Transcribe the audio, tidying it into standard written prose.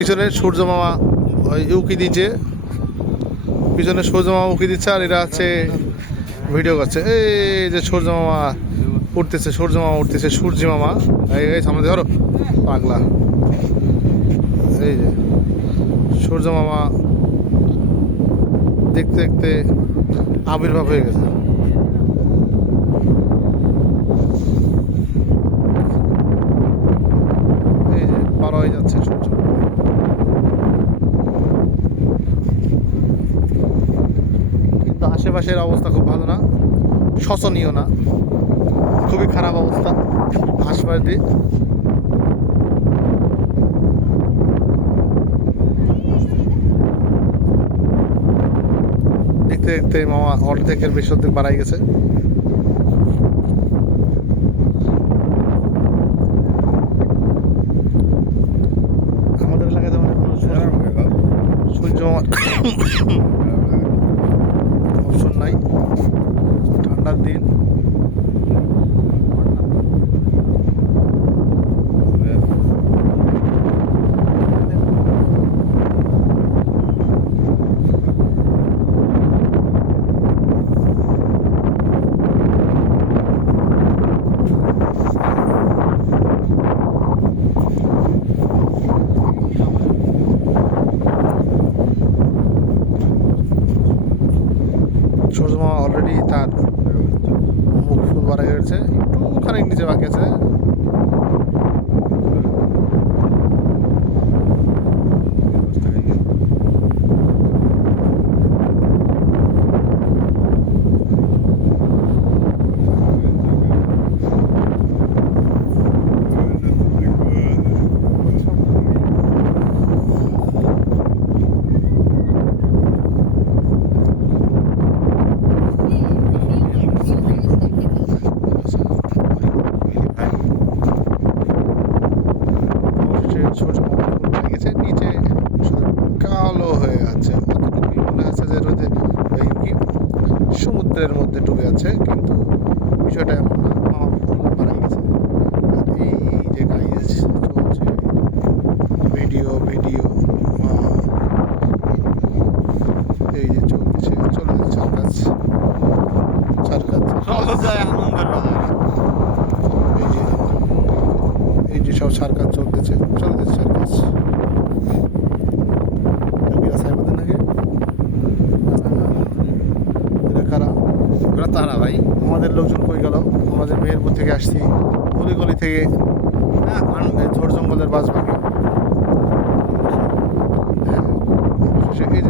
পিছনে সূর্য মামা উকি দিচ্ছে, পিছনে সূর্য মামা উকি দিচ্ছে, আর এরা হচ্ছে ভিডিও করছে। এই যে সূর্য মামা উঠতেছে, সূর্য মামা উঠতেছে, সূর্য মামা এই সামনে ধরো পাগলা। এই যে সূর্য মামা দেখতে দেখতে আবির্ভাব হয়ে গেছে। এই যে পার হয়ে যাচ্ছে সূর্য। কিন্তু আশেপাশের অবস্থা খুব ভালো না, শোচনীয় না, খুবই খারাপ অবস্থা আশপাশ দিয়ে। দেখতে দেখতে মামা অর্ধেকের বেশি অর্ধেক বাড়াই গেছে। আমাদের এলাকায় যেমন এখন সূর্য মামা অপশন নাই, ঠান্ডার দিন। সূর্য মামা অলরেডি তার মুখ ফুল বাড়া গেছে, একটু খানিক নিচে বাকি আছে। সূর্য মামা ফুল বাড়া গেছে, নিচে শুধু কালো হয়ে আছে, অতটুকুই মনে হচ্ছে যে রোদে এই কি সমুদ্রের মধ্যে ডুবে আছে, কিন্তু বিষয়টা এমন না, মামা ফুল বাড়া গেছে। আর এই যে গাইজ চলছে ভিডিও ভিডিও, এই যে চলছে চলছে সার্কাস সার্কাস। এই যে এই যে সব সার্কাস চলতেছে চলতেছে সার্কাস। নাকি এটা কারা? তারা ভাই আমাদের লোকজন কই গেল? আমাদের মেহেরপুর থেকে আসছি, গলি থেকে, ঝোড় জঙ্গলের বাস বাকি। হ্যাঁ, এই যে